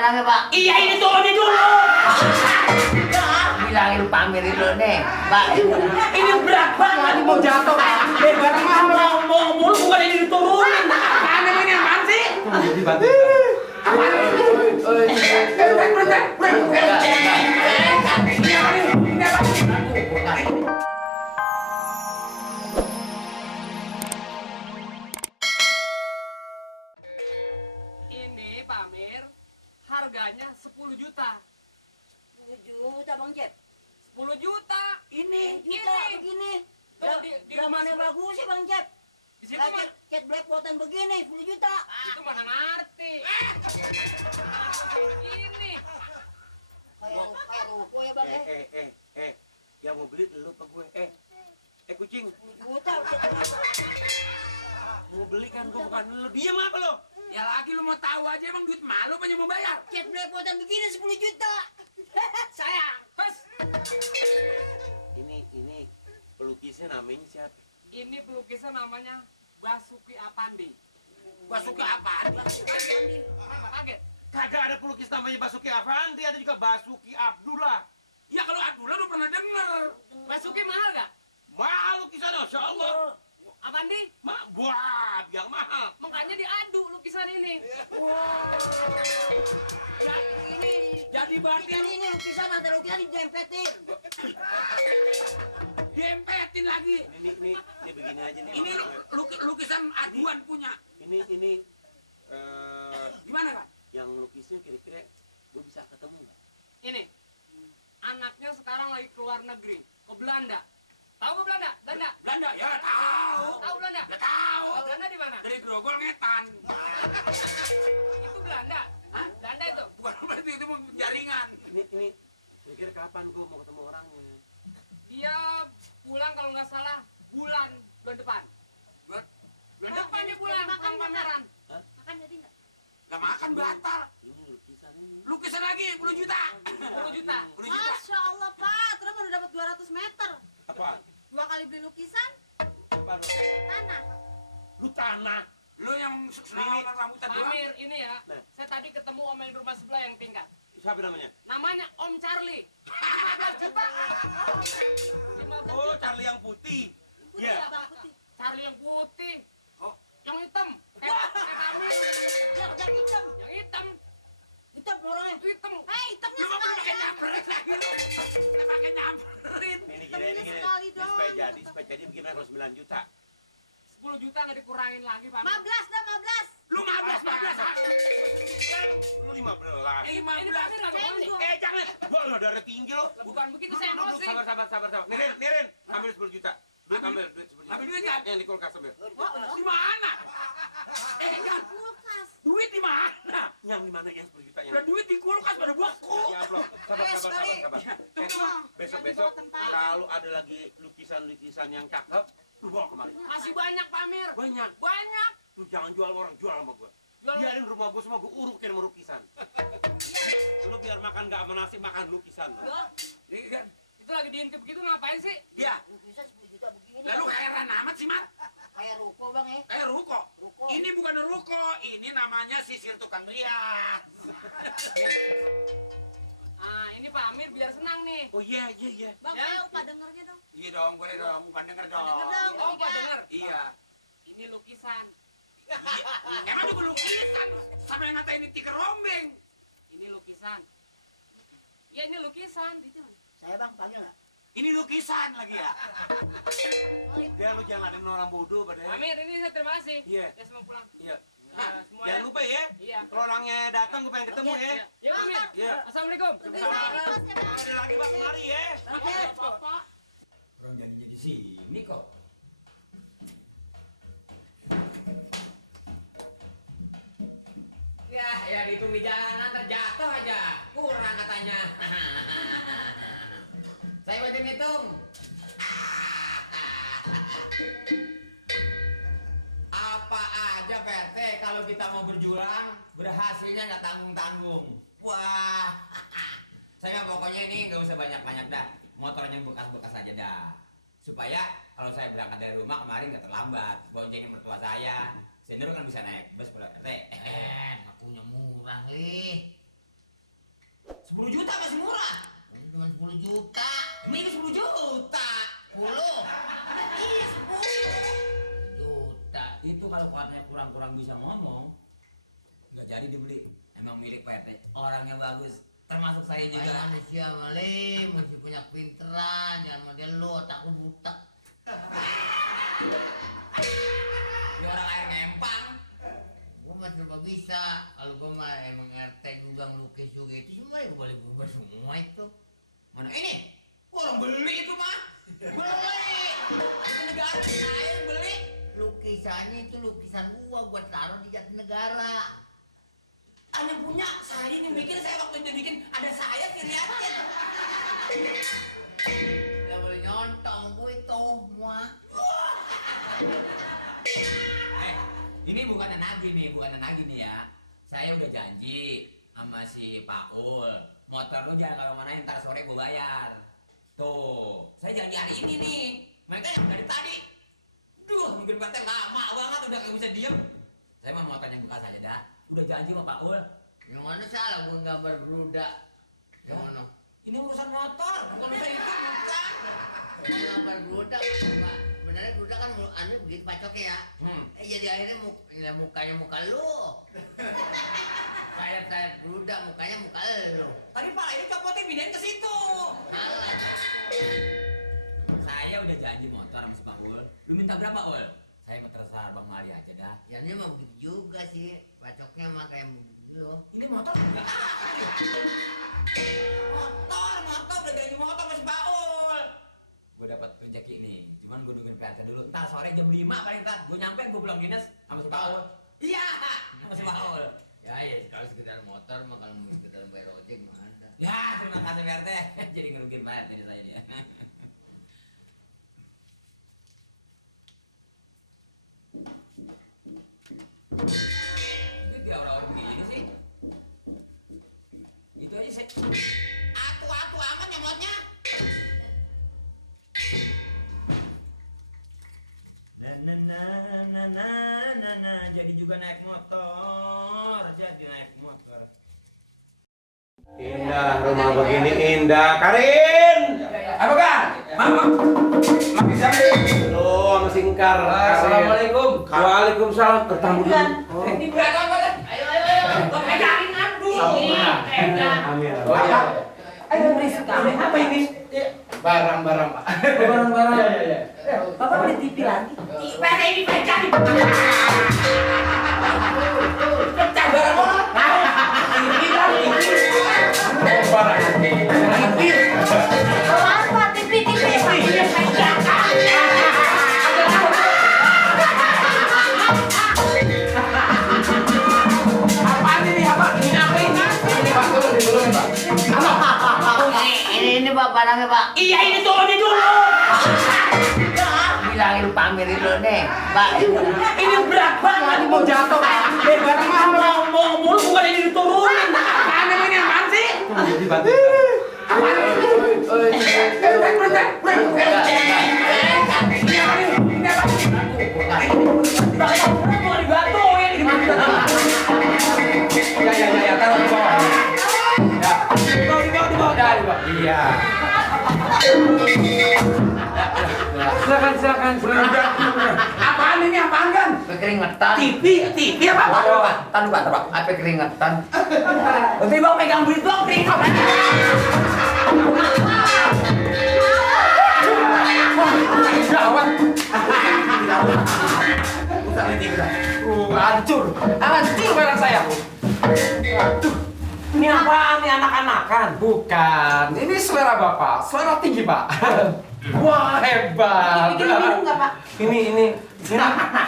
barangnya, Pak? Iya, ini turunin dulu. Bilangin pamerin dulu nih, Pak. Ini berat banget, mau jatuh. Barang mahal mau mulu bukan ini diturunin. Apaan ini apaan sih? Ini Pak Amir, harganya 10 juta. 10 juta Bang Cep. 10 juta. 10 juta begini. Tuh, Dramannya bagus sih Bang Cep. Di situ Kayak mah cat blackpotan begini 10 juta. itu mana ngerti. Ini Kayak ruko ya Bang ya. Yang mau beli lu ke gue. Kucing. 10 juta. Mau beli kan gue bukan lu. Diam apa lo? ya lagi lu mau tahu aja emang duit malu apa mau bayar? Cat blackpotan begini 10 juta. Sayang. Pas. Ini pelukisnya namanya siapa? Ini pelukisnya namanya Basuki Apandi. Basuki Apandi. Kaget. Kagak ada pelukis namanya Basuki Apandi, ada juga Basuki Abdullah. Ya kalau Abdullah lu pernah denger. Basuki mahal gak? Mahal lukisan, Masya Allah. Apandi? Wah, yang mahal. Makanya diadu lukisan ini. Ya, ini Jadi berarti ini lukisan antara lukisan dijempetin. diempetin lagi. Ini begini aja nih. Ini lukisan aduan punya. Ini Gimana kan? yang lukisnya kira-kira gue bisa ketemu nggak? Ini anaknya sekarang lagi keluar negeri ke Belanda. Tahu ke Belanda? Belanda ya tahu. Tahu Belanda? Ya tahu. Belanda di mana? Dari Grogol Ngetan. Itu Belanda. Hah? Belanda itu? Bukan berarti itu jaringan. Ini kira-kira kapan gue mau ketemu orangnya? Dia pulang kalau nggak salah bulan depan. Bulan depan dia pulang pameran. Makan jadi enggak? Gak makan batal. Ini lukisan ini. Lukisan lagi 10 juta. 10 juta. 10 juta. Masya Allah Pak, terus udah dapat 200 meter. Apa? 2 kali beli lukisan, Apa? tanah. Lu tanah. Lu yang senang rambutan doang. Amir, ini ya. Nah. Saya tadi ketemu om yang di rumah sebelah yang tingkat. Siapa namanya? Namanya Om Charlie. 15 juta. 15 Oh, juta. Charlie yang putih. Putih Iya. ya Bang, putih. Charlie yang putih. Oh, yang hitam. Kayak Amir. Yang hitam. Yang hitam. Kita borongnya. Itu hitam. Hitamnya Lu mau sekali pakai ya. nyamperin lagi lu. Kita pakai nyamperin. Ini Hitamnya gini. sekali Ini dong. supaya jadi bagaimana kalau 9 juta? 10 juta nggak dikurangin lagi, Pak. 15 dah, 15. Lu 15. Lu 15. 15 nggak Cenggol. boleh. Jangan. Gua lo darah tinggi lo. Bukan begitu, saya Duduk, emosi. sabar. Nirin. Ambil 10 juta. Ambil duit 10 juta. Ambil duit kan? Yang di kulkas ambil. Di mana? Kan. Kulkas. Duit di mana? Yang di mana yang 10 juta yang? Udah duit di kulkas pada buku. Ya Allah. Sabar. Besok tempat. kalau ada lagi lukisan yang cakep, lu bawa kemari. Masih banyak, Pak Amir. Banyak. Banyak. Lu jangan jual orang, jual sama gua. Jual. Biarin rumah gua semua gua urukin sama lukisan. Lu biar makan nggak sama nasi, makan lukisan. Itu lagi diintip gitu ngapain sih? Iya. Lukisan 10 juta begini. Lalu heran amat sih, Mat. Kayak ruko Bang ya. Ruko. Ruko. Ini bukan ruko, ini namanya sisir tukang rias. Ini Pak Amir biar senang nih. Oh iya. Bang, Ya. ayo Pak dengernya dong. Iya dong, boleh dong, bukan denger dong. Denger dong, Oh, Pak Tiga. denger. Iya. Ini lukisan. Emang juga lukisan. Sampai ngatain ini tikar rombeng. Ini lukisan. Iya, ini lukisan. Saya Bang panggil enggak? Ini lukisan lagi ya. Dia lu jangan ada orang bodoh pada. Amir, ini saya terima kasih. Iya. Ya semua pulang. Iya. Nah, semua Jangan ya. lupa ya. Iya. Kalau orangnya datang gue pengen ketemu ya. Ya, Amir. Iya. Assalamualaikum. Ada lagi Pak kemari ya. Bapak. Orang jadinya di sini kok. Ya dihitung di jalanan terjatuh aja. Kurang katanya. Saya buatin hitung. Apa aja PT kalau kita mau berjuang, berhasilnya nggak tanggung-tanggung. Wah, saya pokoknya ini nggak usah banyak-banyak dah. Motornya bekas-bekas aja dah. Supaya kalau saya berangkat dari rumah kemarin nggak terlambat. Boncengin mertua saya. Sendiri kan bisa naik bus kalau RT. Ngakunya murah nih. 10 juta masih murah. Cuma 10 juta. Ini 10 juta. 10. Iya 10 Juta. Itu kalau katanya kurang-kurang bisa ngomong, nggak jadi dibeli. Emang milik Pak RT, orangnya bagus, termasuk saya juga. Kayak manusia Mali, mesti punya pinteran, jangan model lu, otakku butak. Dia orang air ngempang. Gua masih serba bisa. Kalau gua mah emang RT juga ngelukis juga itu semua ya boleh berubah semua itu. Mana ini? Orang beli itu mah. Beli. Itu negara saya yang beli. Lukisannya itu lukisan gua taruh di Jatinegara. Hanya punya saya yang bikin, saya waktu itu bikin ada saya liatin. Gak boleh nyontong gua itu semua. Ini bukan nagih nih ya. Saya udah janji sama si Pak Ul. Motor lu jangan kalau mana ntar sore gua bayar. Tuh, saya janji hari ini nih. Mereka yang dari tadi. Duh, mungkin Pak lama banget udah gak bisa diem. Saya mau motornya bekas aja dah. Udah janji sama Pak Ul. Yang mana salah gua gambar berudak. Yang mana? Ini urusan motor, bukan urusan itu, bukan. Gambar berudak, benernya berudak kan anu begitu pacoknya ya. Jadi akhirnya mukanya muka lu. Kayak berudak, mukanya muka lu. Tadi Pak ini copotnya pindahin ke situ. Malah. Saya udah janji motor sama si Pak Ul. Lu minta berapa Ul? Saya mau terserah Bang Mali aja dah. Ya dia mah begitu juga sih. Pacoknya mah kayak begitu. Ini motor enggak ada ya? Motor udah janji motor sama si Pak Ul. Gue dapat rezeki nih. Cuman gue nungguin PRT dulu. Entar sore jam 5 paling entar. Gue nyampe gue pulang dinas sama si Pak Ul. Iya, sama si Pak Ul. Ya kalau sekedar motor mah kalau mau sekedar bayar ojek mah ada. Ya, terima kasih PRT. Jadi ngerugiin PRT di saya dia. Ini dia orang-orang begini sih. Itu aja saya. Atu aman nyomotnya. Jadi juga naik motor. Indah, rumah begini indah. Karin! Apa kan? Makin siapa? Halo, sama Singkar. Assalamualaikum. Waalaikumsalam. Bertamu dulu. Ini berapa kan? Ayo. Pegangin aduh. Amin. Oh iya. Ayo berisik kamu. Apa ini? Barang-barang, Pak. Barang-barang. Iya. Bapak beli TV lagi? Pada ini pegangin. Pecah barang orang. Barang. Apa TV? Apaan ini, apa? Ini apa ini? Ini Pak, dulu nih, Pak. Ini Pak barangnya Pak. Iya ini turunin dulu. Bilangin pamerin dulu nih. Pak. Ini berat banget mau jatuh. Barang mau mulu bukan ini diturunin. Apaan emang ini apaan sih? Dibantu. Ya, taruh di bawah. Ya. Di bawah. Iya. Silakan. Apaan ini? Apaan kan? Keringetan. TV apa? Tahan, Pak. Apa keringetan? Nanti bang pegang duit bang keringat. Gawat. Hancur barang saya. Aduh. Ini apaan nih anak-anakan? Bukan, ini selera Bapak, selera tinggi Pak. Wah hebat. Bikin minum nggak Pak? Ini.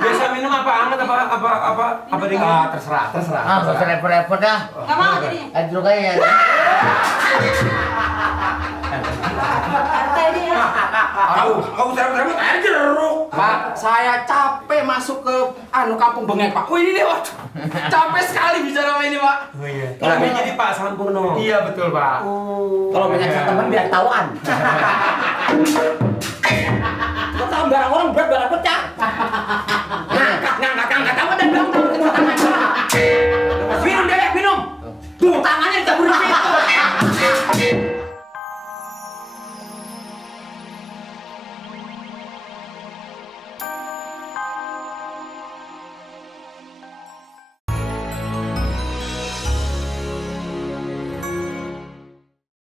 Biasa minum apa hangat apa dingin? Terserah. Gak usah repot-repot dah. Nggak mau jadinya? Dulu kayak ya. RT ini ya. Kau serempet aja jeruk. Pak, saya capek masuk ke kampung Bengek Pak. Wih ini waduh, capek sekali bicara sama ini Pak. Oh iya. Kalau jadi Pak Sampurno. Iya betul Pak. Kalau banyak teman biar tahuan. Kau tahu barang orang berat barang pecah.